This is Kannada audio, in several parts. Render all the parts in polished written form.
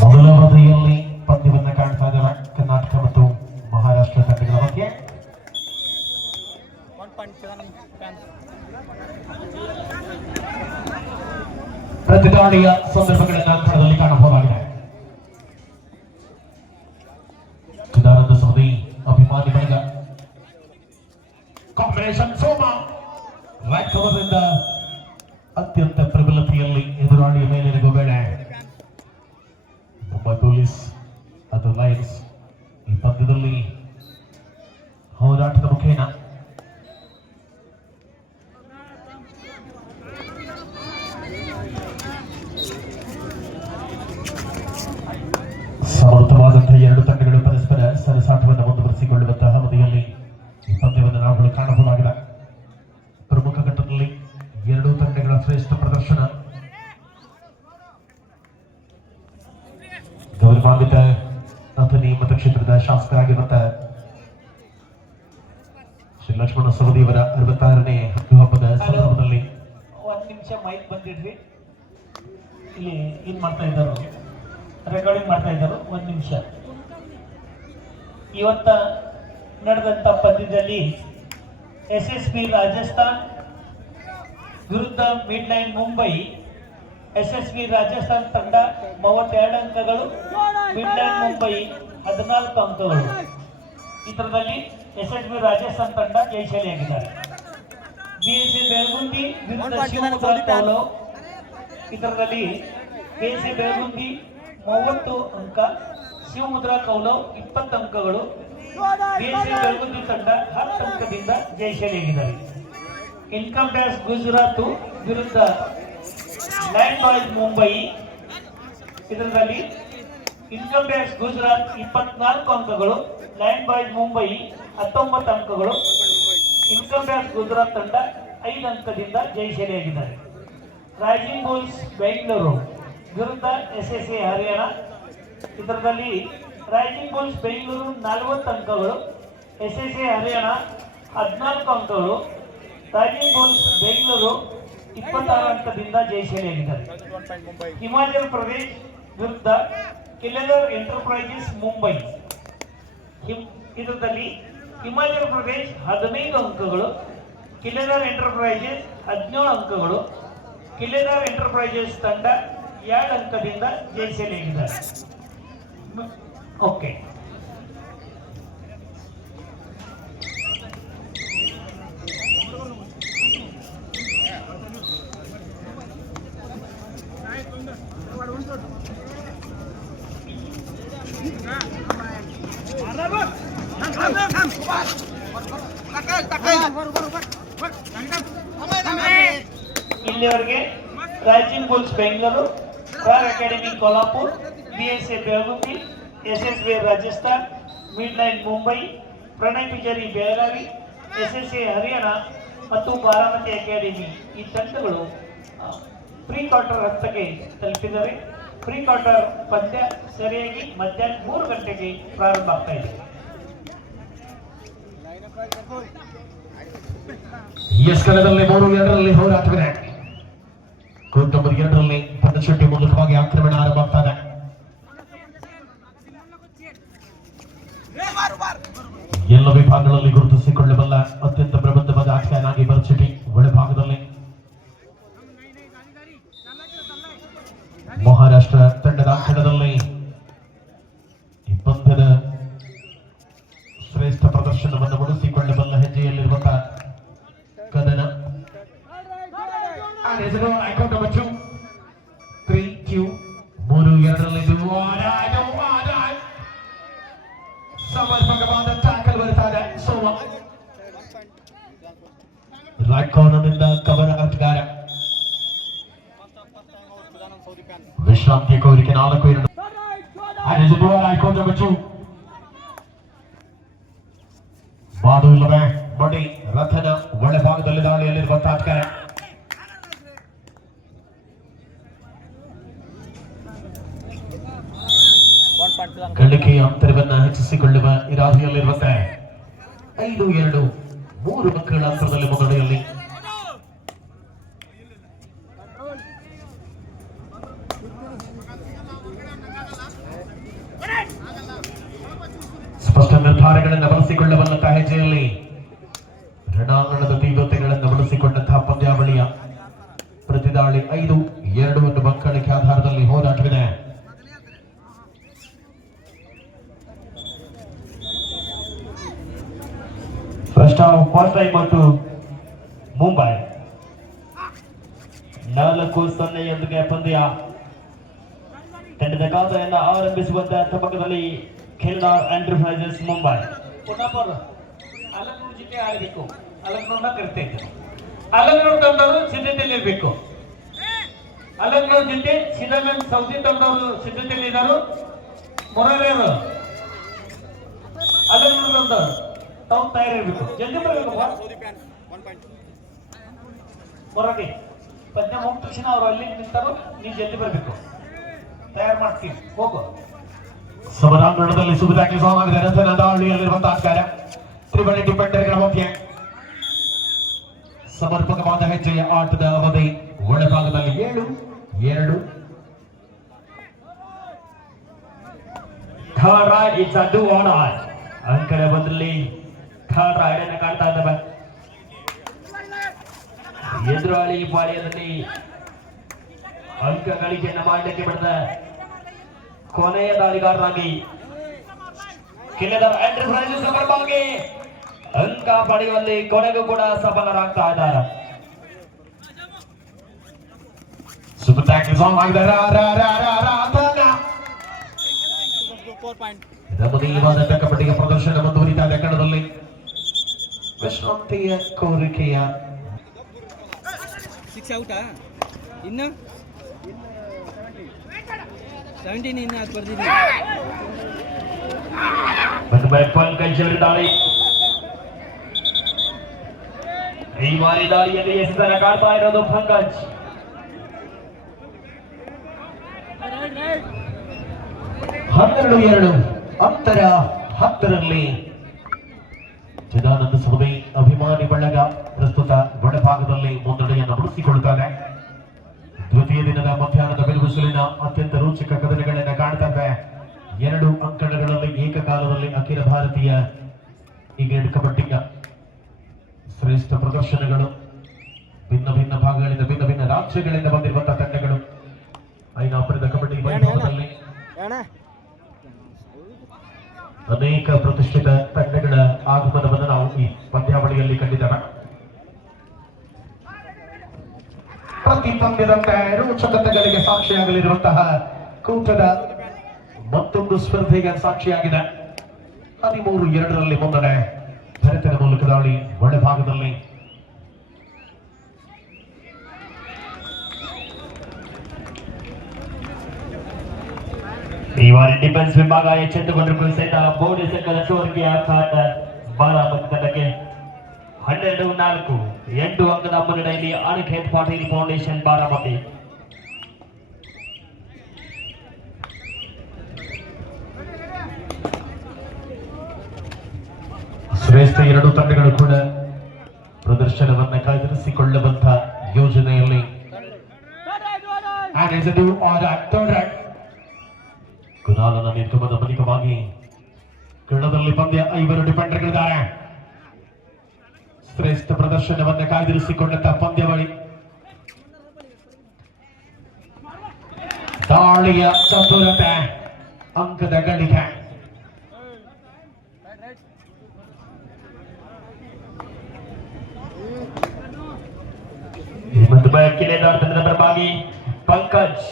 ಮೊದಲ ಅವಧಿಯಲ್ಲಿ ಪಂದ್ಯವನ್ನು ಕಾಣ್ತಾ ಇದ್ದಾವೆ ಕರ್ನಾಟಕ ಮತ್ತು ಮಹಾರಾಷ್ಟ್ರ ತಂಡಗಳ ಮಧ್ಯೆ. ಪ್ರತಿದಾಳಿಯ ಸಂದರ್ಭಗಳನ್ನು ಅಂತರದಲ್ಲಿ ಕಾಣಬಹುದಾಗಿದೆ. ಚಿದಾನಂದ ಸವದಿ ಅಭಿಮಾನಿ ಬಳಗ ಕಾಂಬಿನೇಷನ್ ಸೋಮ ರೈಟ್ ಕವರ್ನಿಂದ ಅತ್ಯಂತ ಪ್ರಬಲತೆಯಲ್ಲಿ ಎದುರಾಳಿಯ ಮೇಲೆ ಗೋಬೇಡ ಮುಂಬೈ ಪೊಲೀಸ್ ಅದು ಲಯನ್ಸ್ ಈ ಪಂದ್ಯದಲ್ಲಿ ಹೋರಾಟದ ಮುಖೇನ ಸಮರ್ಥವಾದಂತಹ ಎರಡು ತಂಡಗಳು ಪರಸ್ಪರ ಸರಸಾಟವನ್ನು ಮುಂದುವರಿಸಿಕೊಳ್ಳುವಂತಹ ಅವಧಿಯಲ್ಲಿ ಈ ಪಂದ್ಯವನ್ನು ನಾವುಗಳು ಕಾಣಬಹುದಾಗಿದೆ. ಪ್ರಮುಖ ಘಟ್ಟದಲ್ಲಿ ಎರಡೂ ತಂಡಗಳ ಶ್ರೇಷ್ಠ ಪ್ರದರ್ಶನ. ಗೌರವಾನ್ವಿತ ಅಥಣಿ ಮತಕ್ಷೇತ್ರದ ಶಾಸಕರಾಗಿರುವಂತಹ ಶ್ರೀ ಲಕ್ಷ್ಮಣ ಸವದಿಯವರ 66ನೇ ಹುಟ್ಟುಹಬ್ಬದ ಸಂದರ್ಭದಲ್ಲಿ ಒಂದು ನಿಮಿಷ ಮೈಕ್ ಬಂದಿದ್ವಿ, ಇಲ್ಲಿ ಇದು ಮಾಡ್ತಾ ಇದ್ದಾರೆ, ರೆಕಾರ್ಡಿಂಗ್ ಮಾಡ್ತಾ ಇದ್ದಾರೆ. ಒಂದು ನಿಮಿಷ. ಇವತ್ತ ನಡೆದಂತ ಪಂದ್ಯದಲ್ಲಿ SSB ರಾಜಸ್ಥಾನ್ ವಿರುದ್ಧ mid line Mumbai. SSB Rajasthan ತಂಡ 32 ಅಂಕಗಳು, ಮಿಡ್ ಲೈನ್ ಮುಂಬೈ 14 ಅಂಕಗಳು. ಇದರಲ್ಲಿ SSB ರಾಜಸ್ಥಾನ್ ತಂಡ ಜಯಶಾಲಿಯಾಗಿದ್ದಾರೆ. BSC ಬೆಳಗುಂದಿ ವಿರುದ್ಧ ಶಿವಮೊಗ್ಗ ಕೌಲೋ. ಇದರಲ್ಲಿ BSC ಬೆಳಗುಂದಿ 30 ಅಂಕ, ಶಿವಮೊಗ್ಗ ಕೌಲೋ 20 ಅಂಕಗಳು. BSC ಬೆಳಗುಂದಿ ತಂಡ 10 ಅಂಕದಿಂದ ಜಯಶಾಲಿಯಾಗಿದ್ದಾರೆ. ಇನ್ಕಮ್ ಟ್ಯಾಕ್ಸ್ ಗುಜರಾತ್ ವಿರುದ್ಧ ಲಯನ್ ಬಾಯ್ಸ್ ಮುಂಬೈ. ಇದರಲ್ಲಿ ಇನ್ಕಮ್ ಟ್ಯಾಕ್ಸ್ ಗುಜರಾತ್ 24 ಅಂಕಗಳು, ಲಯನ್ ಬಾಯ್ಸ್ ಮುಂಬೈ 19 ಅಂಕಗಳು. ಇನ್ಕಮ್ ಟ್ಯಾಕ್ಸ್ ಗುಜರಾತ್ ತಂಡ 5 ಅಂಕದಿಂದ ಜಯಶಾಲಿಯಾಗಿದ್ದಾರೆ. ರೈಸಿಂಗ್ ಬುಲ್ಸ್ ಬೆಂಗಳೂರು ವಿರುದ್ಧ SSA ಹರಿಯಾಣ. ಇದರಲ್ಲಿ ರೈಸಿಂಗ್ ಬುಲ್ಸ್ ಬೆಂಗಳೂರು 40 ಅಂಕಗಳು, SSA ಹರಿಯಾಣ 14 ಅಂಕಗಳು. ರೈಸಿಂಗ್ ಬುಲ್ಸ್ ಬೆಂಗಳೂರು 26 ಅಂಕದಿಂದ ಜಯಶಾಲಿಯಾಗಿದ್ದಾರೆ. ಹಿಮಾಚಲ್ ಪ್ರದೇಶ್ ವಿರುದ್ಧ ಕಿಲೆದರ್ ಎಂಟರ್ಪ್ರೈಸಸ್ ಮುಂಬೈ. ಇದರಲ್ಲಿ ಹಿಮಾಚಲ್ ಪ್ರದೇಶ್ 15 ಅಂಕಗಳು, ಕಿಲೆದರ್ ಎಂಟರ್ಪ್ರೈಸಸ್ 17 ಅಂಕಗಳು. ಕಿಲೆದರ್ ಎಂಟರ್ಪ್ರೈಸಸ್ ತಂಡ 2 ಅಂಕದಿಂದ ಜಯಶಾಲಿಯಾಗಿದ್ದಾರೆ. ಓಕೆ, ಇಲ್ಲಿವರೆಗೆ rising bulls Bengaluru, star academy Kolhapur, BSA Belagundi, SSB Rajasthan, mid line Mumbai, Pranay Pijari Belagavi, SSA Haryana ಮತ್ತು ಬಾರಾಮತಿ ಅಕಾಡೆಮಿ ಈ ತಂಡಗಳು ಪ್ರೀ ಕ್ವಾರ್ಟರ್ ಹಂತಕ್ಕೆ ತಲುಪಿದ್ದಾರೆ. ಪ್ರೀ ಕ್ವಾರ್ಟರ್ ಪಂದ್ಯ ಸರಿಯಾಗಿ ಮಧ್ಯಾಹ್ನ 3 ಗಂಟೆಗೆ ಪ್ರಾರಂಭ ಆಗ್ತಾ ಇದೆ. ಎಸ್ಕಲದಲ್ಲಿ 3-2ರಲ್ಲಿ ಹೋರಾಟವಿದೆ. ಕೋರ್ಟ್ ನಂಬರ್ 2ರಲ್ಲಿ ಪಂದ್ಯಚುಟ್ಟಿ ಮೂಲಕವಾಗಿ ಆಕ್ರಮಣ ಆರಂಭ ಆಗ್ತದೆ. ಎಲ್ಲ ವಿಭಾಗಗಳಲ್ಲಿ ಗುರುತಿಸಿಕೊಳ್ಳಬಲ್ಲ ಅತ್ಯಂತ ಪ್ರಬುದ್ಧವಾದ ಆಟಗಾರನಾಗಿ ಬರ್ಚಿಟಿ ಒಳಭಾಗದಲ್ಲಿ ಮಹಾರಾಷ್ಟ್ರ ತಂಡದ ಆಟದಲ್ಲಿ ಈ ಪಂದ್ಯದ ಶ್ರೇಷ್ಠ ಪ್ರದರ್ಶನವನ್ನು ಉಳಿಸಿಕೊಳ್ಳಬಲ್ಲ ಹೆಜ್ಜೆಯಲ್ಲಿರುವಂತಹ ಕದನ. ಸಮರ್ಪಕವಾದ ಟ್ಯಾಕಲ್ ಬರುತ್ತಾರೆ ಸೋಮ. ರೈಟ್ ಕಾರ್ನರ್ನಿಂದ ಕವರ್ ಆಟಗಾರ ವಿಶ್ರಾಂತಿ ಕೋರಿಕೆ 4-2. ಮಾಡು ಇಲ್ಲವೇ ಬಡಿ ರಥನ ಒಳಭಾಗದಲ್ಲಿ ದಾಳಿಯಲ್ಲಿರುವಂತಹ ಆಟಗಾರ. ಗಳಿಕೆಯ ಅಂತರವನ್ನು ಹೆಚ್ಚಿಸಿಕೊಳ್ಳುವ ಇರಾದಿಯಲ್ಲಿರುವಂತೆ 5-2 3 ಅಂಕಗಳ ಅಂತರದಲ್ಲಿ ಮುನ್ನಡೆಯಲ್ಲಿ. ಸ್ಪಷ್ಟ ನಿರ್ಧಾರಗಳನ್ನು ಬಳಸಿಕೊಳ್ಳಬಲ್ಲಂತಹ ಹೆಜ್ಜೆಯಲ್ಲಿ ರಣಾಂಗಣದ ತೀವ್ರತೆಗಳನ್ನು ಬಳಸಿಕೊಂಡಂತಹ ಪಂದ್ಯಾವಳಿಯ ಪ್ರತಿದಾಳಿ 5-2 ಅಂಕಗಳಿಕೆ ಆಧಾರದಲ್ಲಿ ಹೋರಾಟವಿದೆ. ಫಸ್ಟ್ ಟೈಮ್ ಮತ್ತು ಮುಂಬೈ 4-0 ಪಂದ್ಯ ತಂಡದ ಖಾತೆಯನ್ನು ಆರಂಭಿಸುವಂತಹ ತಬಕದಲ್ಲಿ ಖೇಲ್ನಾರ್ ಎಂಟರ್ಪ್ರೈಸಸ್ ಮುಂಬೈ ಅಲಂಗೂರು ಜೊತೆ ಆಡಬೇಕು. ಅಲಂಗೂರ್ನ ಕರ್ತೈತೆ ಅಲಂಗೂರು ತಂಡವರು ಸಿದ್ಧತೆಯಲ್ಲಿರಬೇಕು. ಅಲಂಗೂರು ಜೊತೆ ಸಿದ್ದರಾಮಯ್ಯ ಸೌದಿ ತಂಡವರು ಸಿದ್ಧತೆಯಲ್ಲಿ ಇದ್ದಾರೆ. ಮೊರಾರಿಯವರು ಅಲಂಗೂರು ತಂಡವರು ತಾವು ತಯಾರಿರಬೇಕು. ಜಲ್ದಿ ಬರಬೇಕು. ಮೊರಾರಿ ಪದ್ಯ ಮುಗಿದ ತಕ್ಷಣ ಅವರು ಅಲ್ಲಿ ನಿಂತಾರು, ನೀವು ಜಲ್ದಿ ಬರಬೇಕು. ತಯಾರು ಮಾಡ್ತೀವಿ, ಹೋಗು. ಸಮರಾಂಗಣದಲ್ಲಿ ಸುಖದಾಗಿ ಸಾಮಾನ್ಯ ದಾಳಿಯಲ್ಲಿರುವಂತಹ ಕಾರ್ಯ ತ್ರಿಬಳಿ ಡಿಫೆಂಡರ್ಗಳ ಮಧ್ಯೆ ಸಮರ್ಪಕವಾದ ಹೆಜ್ಜೆಯ ಆಟದ ಅವಧಿ ಒಳಭಾಗದಲ್ಲಿ 7-2. Third raid it's a do on or ಅಂಕಣ ಬಂದಲ್ಲಿ ಥರ್ಡ್ ರೈಡ್ ಅನ್ನು ಕಾಣ್ತಾ ಇದ್ದಾವೆ. ಎದುರಾಳಿ ಪಾಳ್ಯದಲ್ಲಿ ಅಂಕ ಗಳಿಕೆಯನ್ನು ಮಾಡಲಿಕ್ಕೆ ಬಿಡದ ಕೊನೆಯ ದಾಳಿಗಾರರಾಗಿ ಖೇಲ್ನಾರ್ ಎಂಟರ್ಪ್ರೈಸಸ್ ಸಮರ್ಪವಾಗಿ ಅಂಕ ಪಡೆಯುವಲ್ಲಿ ಕೊನೆಗೂ ಕೂಡ ಸಫಲರಾಗ್ತಾ ಇದ್ದಾರೆ. ಸೂಪರ್ ಟ್ಯಾಕಲ್ ಸಾಂಗ್ ಆಗಿದ್ದಾರೆ. ಕಬಡ್ಡಿಯ ಪ್ರದರ್ಶನ ಮುಂದುವರಿತಾ ಇದೆ. ಕಣದಲ್ಲಿ ವಿಶ್ರಾಂತಿಯ ಕೋರಿಕೆಯ 6 ಔಟಾ ಇನ್ನು 17 ಇನ್ನು ಅದು ಬರ್ದಿದ್ದೀನಿ. ಪಂಕಜ್ ದಾಳಿ ಈ ಬಾರಿ ದಾಳಿಯಲ್ಲಿ ಎಸೆತನ ಕಾಡ್ತಾ ಇರೋದು ಪಂಕಜ್. ಹನ್ನೆರಡು ಅಂತರ 10ರಲ್ಲಿ ಚಿದಾನಂದ ಸಭೆ ಅಭಿಮಾನಿ ಬಳಗ ಪ್ರಸ್ತುತ ಒಳಭಾಗದಲ್ಲಿ ಮುನ್ನಡೆಯನ್ನು ಉಳಿಸಿಕೊಳ್ಳುತ್ತಾರೆ. ದ್ವಿತೀಯ ದಿನದ ಮಧ್ಯಾಹ್ನದ ಬಿರುಬಿಸಿಲಿನ ಅತ್ಯಂತ ರೋಚಕ ಕದನಗಳನ್ನು ಕಾಣ್ತಾ ಇವೆ. 2 ಅಂಕಣಗಳಲ್ಲಿ ಏಕಕಾಲದಲ್ಲಿ ಅಖಿಲ ಭಾರತೀಯ ಕ್ರಿಕೆಟ್ ಕಬಡ್ಡಿಯ ಶ್ರೇಷ್ಠ ಪ್ರದರ್ಶನಗಳು. ಭಿನ್ನ ಭಿನ್ನ ಭಾಗಗಳಿಂದ ಭಿನ್ನ ಭಿನ್ನ ರಾಜ್ಯಗಳಿಂದ ಬಂದಿರುವಂತಹ ತಂಡಗಳು ಐನಾಪುರದ ಕಬಡ್ಡಿ ಮೈದಾನದಲ್ಲಿ ಅನೇಕ ಪ್ರತಿಷ್ಠಿತ ತಂಡಗಳ ಆಗಮನವನ್ನು ನಾವು ಈ ಪಂದ್ಯಾವಳಿಯಲ್ಲಿ ಕಂಡಿದ್ದೇವೆ. ಪ್ರತಿ ಪಂದ್ಯದಂತೆ ರೋಚಕತೆಗಳಿಗೆ ಸಾಕ್ಷಿಯಾಗಲಿರುವಂತಹ ಕೂಟದ ಮತ್ತೊಂದು ಸ್ಪರ್ಧೆಗೆ ಸಾಕ್ಷಿಯಾಗಿದೆ. 13-2ರಲ್ಲಿ ಮುನ್ನಡೆ. ಭರತನ ಮೂಲಕ ದಾಳಿ ಒಳಭಾಗದಲ್ಲಿ ಈ ಬಾರಿ ಡಿಫೆನ್ಸ್ ವಿಭಾಗ ಎಚ್ಚೆತ್ತುಕೊಂಡರೂ ಸಹಿತ ಬೋರ್ಡ್ ಸಂಘದ ಚೋರಿಗೆ ಆಘಾತ ಬಾರಾಮತಿ ತಂಡಕ್ಕೆ 12-4 8 ಅಂಕದ ಮುನ್ನಡೆಯಲ್ಲಿ ಅನಿಖೇತ್ ಪಾಟೀಲ್ ಫೌಂಡೇಶನ್ ಬಾರಾಮತಿ. ಶ್ರೇಷ್ಠ 2 ತಂಡಗಳು ಕೂಡ ಪ್ರದರ್ಶನವನ್ನು ಕಾಯ್ದಿರಿಸಿಕೊಳ್ಳುವಂತ ಯೋಜನೆಯಲ್ಲಿ ಕುನಾಲನ ನಿರ್ಗಮದ ಬಳಿಕವಾಗಿ ಕಣದಲ್ಲಿ ಪಂದ್ಯ 5 ಡಿಫೆಂಡರ್ಗಳಿದ್ದಾರೆ. ಶ್ರೇಷ್ಠ ಪ್ರದರ್ಶನವನ್ನು ಕಾಯ್ದಿರಿಸಿಕೊಂಡಂತಹ ಪಂದ್ಯಾವಳಿ. ದಾಳಿಯ ಚತುರತೆ, ಅಂಕದ ಗಳಿಕೆ. ಖೇಲ್ನಾರ್ ತಂಡದ ಪರವಾಗಿ ಪಂಕಜ್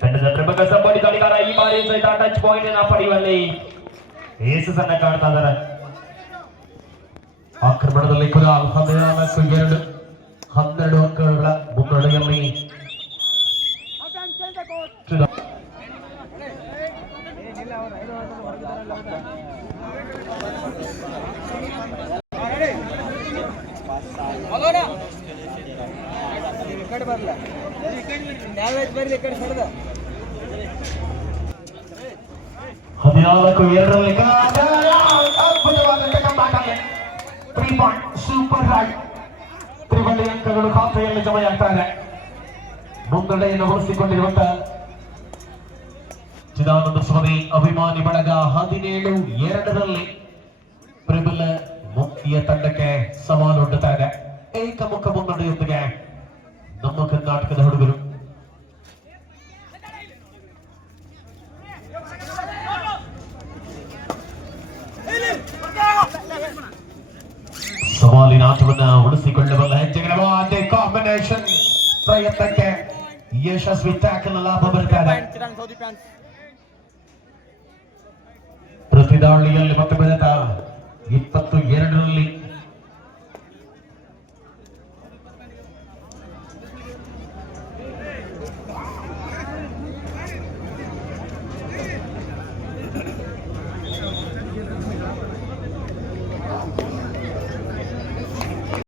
ತಂಡದ ಪ್ರಮುಖ ಸಂಬಂಧಿ ದಾಳಿಗಾರ ಈ ಬಾರಿ ಸಹಿತ ಟಚ್ ಪಾಯಿಂಟ್ ಅನ್ನು ಪಡೆಯುವಲ್ಲಿ ಯಶಸ್ಸನ್ನು ಕಾಣ್ತಾ ಇದ್ದಾರೆ. ಆಕ್ರಮಣದಲ್ಲಿ ಕೂಡ 14-2 12 ಅಂಕಗಳ ಮುನ್ನಡೆಯಲ್ಲಿ ಅದ್ಭುತವಾದ 3 ಪಾಯಿಂಟ್ ಸೂಪರ್ ರೈಟ್. ತ್ರಿವಳಿ ಅಂಕಗಳು ಖಾತೆಯಲ್ಲಿ ಜಮೆಯಾಗ್ತಾ ಇದೆ. ಮುನ್ನಡೆಯನ್ನು ಉಳಿಸಿಕೊಂಡಿರುವಂತಹ ಚಿದಾನಂದ ಸ್ವಾಮಿ ಅಭಿಮಾನಿ ಬಳಗ 17-2 ಪ್ರಬಲ ಮುಕ್ತಿಯ ತಂಡಕ್ಕೆ ಸವಾಲೊಡ್ಡುತ್ತಾ ಇದೆ. ಏಕಮುಖ ಮುನ್ನಡೆಯೊಂದಿಗೆ ನಮ್ಮ ಕರ್ನಾಟಕದ ಹುಡುಗರು. ಸವಾಲಿನ ಆಟವನ್ನ ಉಳಿಸಿಕೊಳ್ಳಬಲ್ಲ ಹೆಜ್ಜೆಗಳ ಕಾಂಬಿನೇಷನ್ ಪ್ರಯತ್ನಕ್ಕೆ ಯಶಸ್ವಿ ಟ್ಯಾಕಲ್ ಲಾಭ ಬರುತ್ತಾರೆ. ಪ್ರತಿದಾಳಿಯಲ್ಲಿ ಮತ್ತೆ ಬೆಳೆದ 22